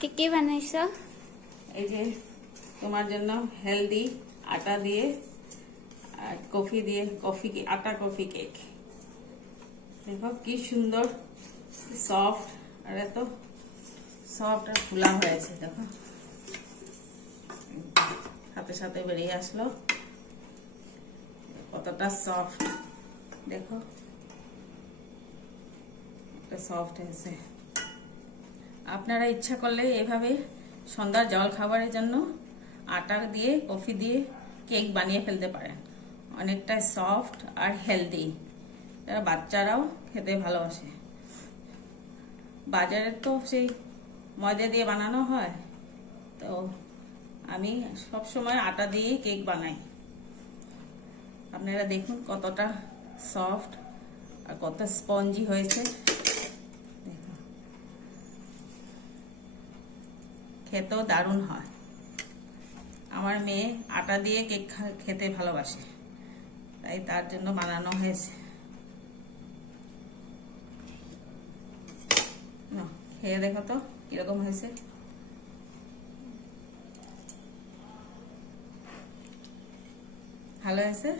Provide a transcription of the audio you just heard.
কি বানাইছো? এই যে তোমার জন্য হেলদি আটা দিয়ে আর কফি দিয়ে আটা কফি কেক। দেখো কি সুন্দর সফট, আর এত সফট আর ফুলা হয়েছে। দেখো সাথে সাথে বেরিয়ে আসলো, কতটা সফট। দেখো সফট হয়েছে। আপনারা ইচ্ছা করলে এভাবে সন্ধ্যার জল খাবারের জন্য আটা দিয়ে কফি দিয়ে কেক বানিয়ে ফেলতে পারেন। অনেকটা সফট আর হেলদি, যারা বাচ্চারাও খেতে ভালোবাসে। বাজারে তো সেই ময়দা দিয়ে বানানো হয়, তো আমি সব সময় আটা দিয়েই কেক বানাই। আপনারা দেখুন কতটা সফট আর কত স্পঞ্জি হয়েছে। খেতেও দারুণ হয়। আমার মেয়ে আটা দিয়ে কেক খেতে ভালোবাসে, তাই তার জন্য বানানো হয়েছে। খেয়ে দেখো তো কিরকম হয়েছে। ভালো হয়েছে।